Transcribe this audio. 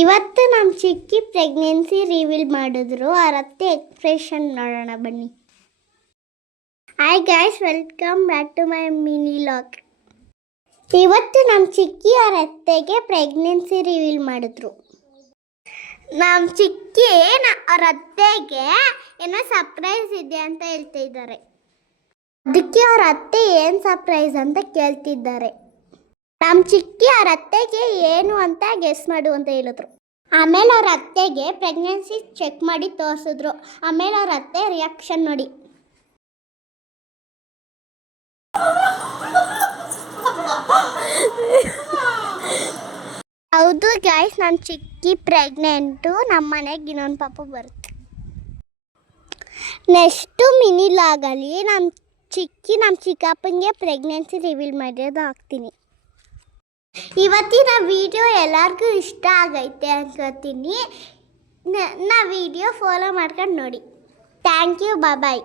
ಇವತ್ತು ನಮ್ಮ ಚಿಕ್ಕಿ pregnancy reveal ಮಾಡಿದ್ರು. ಅವ್ರ ಅತ್ತೆ ಎಕ್ಸ್ಪ್ರೆಷನ್ ನೋಡೋಣ ಬನ್ನಿ. Hi guys, welcome back to my mini vlog. ಇವತ್ತು ನಮ್ಮ ಚಿಕ್ಕಿ ಅವ್ರ ಅತ್ತೆಗೆ ಪ್ರೆಗ್ನೆನ್ಸಿ ರಿವೀಲ್ ಮಾಡಿದ್ರು. ನಮ್ಮ ಚಿಕ್ಕಿ ಅವ್ರ ಅತ್ತೆಗೆ ಏನೋ ಸರ್ಪ್ರೈಸ್ ಇದೆ ಅಂತ ಹೇಳ್ತಾ ಇದ್ದಾರೆ. ಅದಕ್ಕೆ ಅವ್ರ ಅತ್ತೆ ಏನು ಸರ್ಪ್ರೈಸ್ ಅಂತ ಕೇಳ್ತಿದ್ದಾರೆ. ನಮ್ಮ ಚಿಕ್ಕಿ ಅವ್ರ ಅತ್ತೆಗೆ ಏನು ಅಂತ ಗೆಸ್ ಮಾಡು ಅಂತ ಹೇಳಿದ್ರು. ಆಮೇಲೆ ಅವ್ರ ಅತ್ತೆಗೆ ಪ್ರೆಗ್ನೆನ್ಸಿ ಚೆಕ್ ಮಾಡಿ ತೋರಿಸಿದ್ರು. ಆಮೇಲೆ ಅವ್ರ ಅತ್ತೆ ರಿಯಾಕ್ಷನ್ ನೋಡಿ. ಹೌದು ಗೈಸ್, ನನ್ನ ಚಿಕ್ಕಿ ಪ್ರೆಗ್ನೆಂಟು. ನಮ್ಮ ಮನೆಗೆ ಇನ್ನೊಂದು ಪಾಪ ಬರುತ್ತೆ. ನೆಕ್ಸ್ಟು ಮಿನಿ ಲಾಗಲ್ಲಿ ನಮ್ಮ ಚಿಕ್ಕಪ್ಪನಿಗೆ ಪ್ರೆಗ್ನೆನ್ಸಿ ರಿವೀಲ್ ಮಾಡೋದು ಹಾಕ್ತೀನಿ. ಇವತ್ತಿನ ವಿಡಿಯೋ ಎಲ್ಲರಿಗೂ ಇಷ್ಟ ಆಗೈತೆ ಅನ್ಕೋತೀನಿ. ನಾ ವಿಡಿಯೋ ಫಾಲೋ ಮಾಡ್ಕೊಂಡು ನೋಡಿ. Thank you, bye.